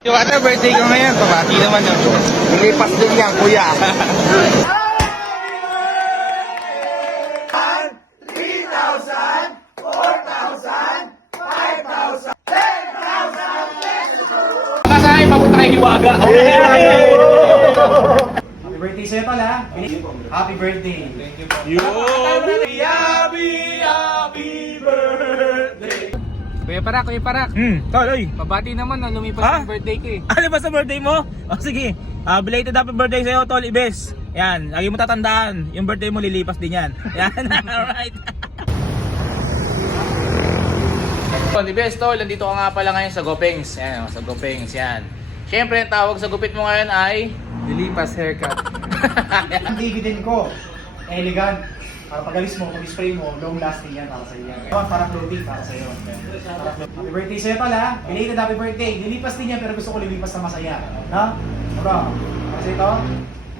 Yung ata birthday ko ngayon, pabati naman yun. Nilipas din yan, kuya. Kasahin, papunta kay Hiwaga. Happy birthday sa'yo pala. Happy birthday. Thank you. Happy birthday. Kuya Parak. Tol, oy. Pabati naman na lumipas Ha? yung birthday ko eh. Ano ba sa birthday mo? O sige, belated happy birthday sa'yo, Tol Ibes. Yan, lagi mo tatandaan, yung birthday mo lilipas din yan. Yan, alright. Di best tol, nandito ka nga pala ngayon sa Gopengs. Ayan, sa Gopengs, yan. Siyempre, ang tawag sa gupit mo ngayon ay Lilipas Haircut. Ang dividend ko, elegant. Para pag-alis mo, pag-spray mo, long lasting yan para sa iyo. Para clothing para sa iyo. Happy birthday sa'yo pala. Belated happy birthday. Lilipas din yan pero gusto ko lilipas na masaya. No? Bro, para sa ito.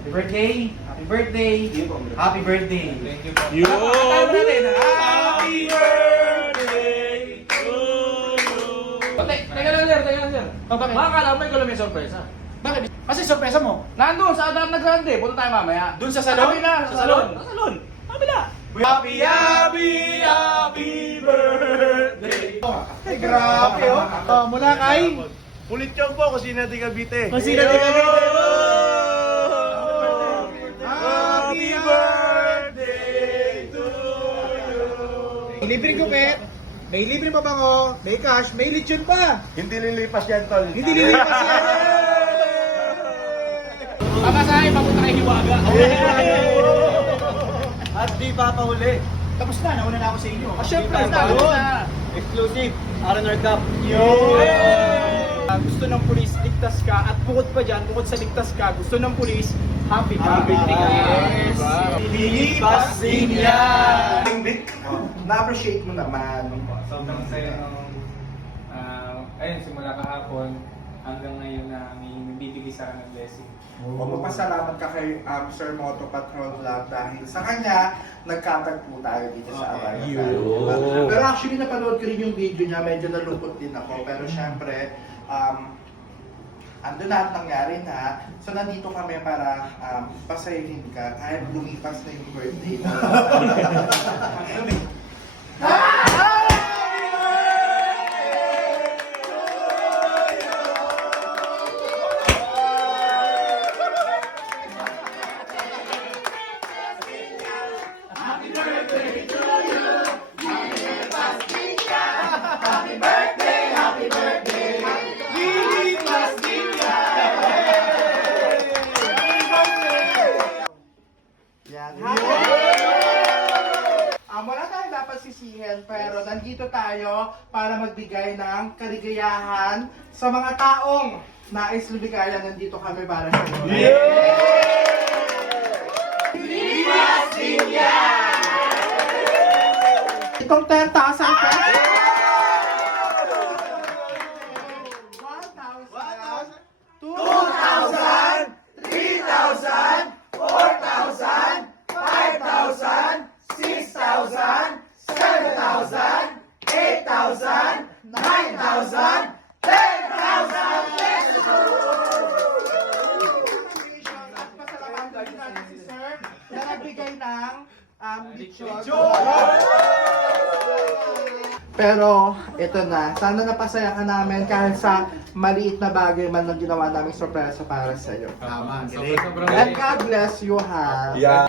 Happy birthday. Happy birthday. Happy birthday. Thank you po. Happy birthday to you. Teka lang sir. Baka akala mo ikaw lang may sorpresa. Bakit? Kasi sorpresa mo. Nandun sa Adana Grande, punta tayo mamaya. Doon sa salon? Sa salon. Sa salon. Happy birthday. Ay, grabe oh. Mula kay? Ulit yung po, Kusina de Cavite. Kusina de Cavite. Happy birthday to you. May libreng gupit, may libreng mabango, may cash, may lechon pa. Hindi lilipas yan, tol. Hindi lilipas yan. Kasahin, papunta kay Hiwaga. At di papahuli. Tapos na, nauna na ako sa inyo. Siyempre, Exclusive, R&R Cup. Gusto ng pulis, ligtas ka. At bukod pa dyan, bukod sa ligtas ka, gusto ng pulis, happy birthday ka. Yes. Lilipas din yan. Na-appreciate mo naman. Sobrang saya nung ayun, simula kahapon hanggang ngayon na may bibigay sa akin ng blessing. Magpasalamat ka kay Sir Moto Patrol Vlog dahil sa kanya, nagkatagpo tayo dito sa Abaya. Pero actually, napanood ko rin yung video niya, medyo nalungkot din ako. Pero syempre, ando na at nangyari na. So nandito kami para pasayahin ka kahit lumipas na yung birthday mo. Yan. Wala tayong dapat sisihin pero nandito tayo para magbigay ng kaligayahan sa mga taong nais lumigayan. Nandito kami para sa inyo. Itong 10,000 pesos. 1,000, 2,000, 3,000, 4,000, 5,000, 6,000, 7,000, 8,000, 9,000, 10,000 pesos! At pasalamatan natin si Sir na nagbigay ng lechon. Pero ito na, sana napasaya ka namin kahit sa maliit na bagay man na ginawa naming sorpresa para sa iyo. Tama, Sobrang And God bless you, ha? Yeah.